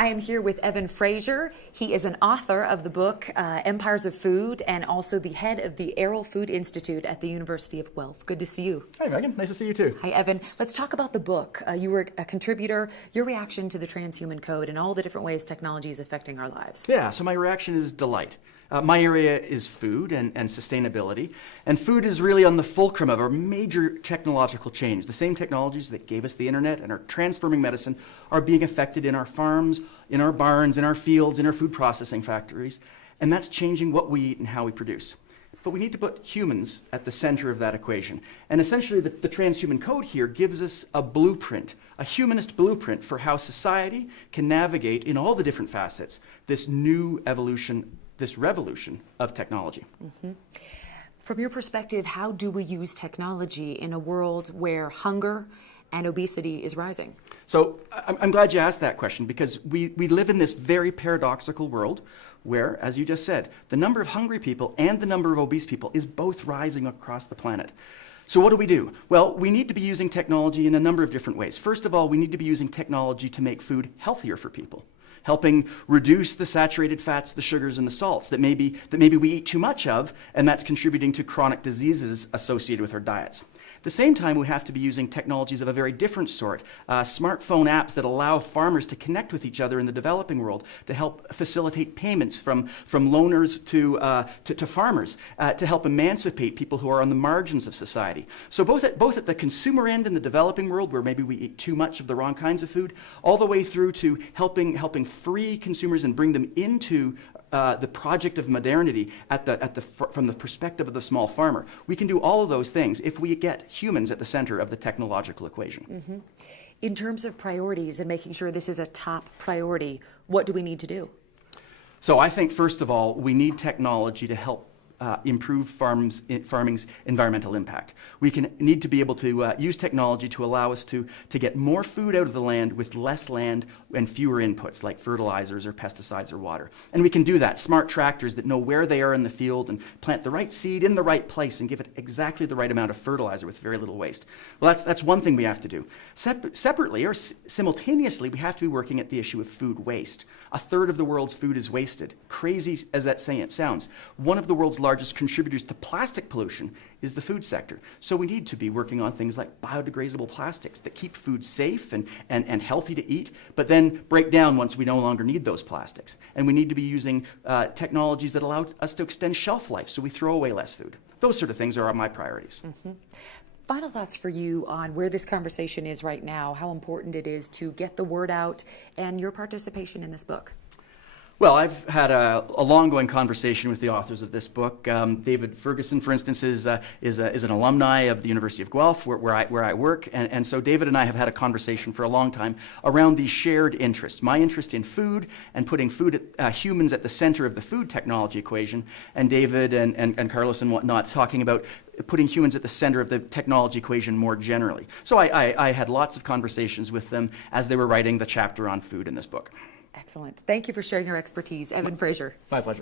I am here with Evan Fraser. He is an author of the book Empires of Food and also the head of the Arrell Food Institute at the University of Guelph. Good to see you. Hi, Megan. Nice to see you too. Hi, Evan. Let's talk about the book. You were a contributor, your reaction to the transhuman code and all the different ways technology is affecting our lives. Yeah, so my reaction is delight. My area is food and sustainability, and food is really on the fulcrum of a major technological change. The same technologies that gave us the internet and are transforming medicine are being affected in our farms, in our barns, in our fields, in our food processing factories, and that's changing what we eat and how we produce. But we need to put humans at the center of that equation. And essentially the transhuman code here gives us a blueprint, a humanist blueprint for how society can navigate in all the different facets this new evolution, this revolution of technology. Mm-hmm. From your perspective, how do we use technology in a world where hunger and obesity is rising? So I'm glad you asked that question, because we live in this very paradoxical world where, as you just said, the number of hungry people and the number of obese people is both rising across the planet. So what do? Well, we need to be using technology in a number of different ways. First of all, we need to be using technology to make food healthier for people, helping reduce the saturated fats, the sugars, and the salts that maybe we eat too much of, and that's contributing to chronic diseases associated with our diets. At the same time, we have to be using technologies of a very different sort, smartphone apps that allow farmers to connect with each other in the developing world to help facilitate payments from loners to farmers, to help emancipate people who are on the margins of society. So both at the consumer end in the developing world, where maybe we eat too much of the wrong kinds of food, all the way through to helping free consumers and bring them into the project of modernity from the perspective of the small farmer. We can do all of those things if we get humans at the center of the technological equation. Mm-hmm. In terms of priorities and making sure this is a top priority, what do we need to do? So I think, first of all, we need technology to help improve farming's environmental impact. We need to be able to use technology to allow us to get more food out of the land with less land and fewer inputs like fertilizers or pesticides or water. And we can do that. Smart tractors that know where they are in the field and plant the right seed in the right place and give it exactly the right amount of fertilizer with very little waste. Well, that's one thing we have to do. Separately or simultaneously, we have to be working at the issue of food waste. A third of the world's food is wasted. Crazy as that sounds. One of the world's largest contributors to plastic pollution is the food sector. So we need to be working on things like biodegradable plastics that keep food safe and healthy to eat, but then break down once we no longer need those plastics. And we need to be using technologies that allow us to extend shelf life so we throw away less food. Those sort of things are my priorities. Mm-hmm. Final thoughts for you on where this conversation is right now, how important it is to get the word out, and your participation in this book. Well, I've had a long-going conversation with the authors of this book. David Ferguson, for instance, is an alumni of the University of Guelph, where I work, and so David and I have had a conversation for a long time around these shared interests. My interest in food and putting humans at the center of the food technology equation, and David and Carlos and whatnot talking about putting humans at the center of the technology equation more generally. So I had lots of conversations with them as they were writing the chapter on food in this book. Excellent. Thank you for sharing your expertise. Evan Fraser. My pleasure.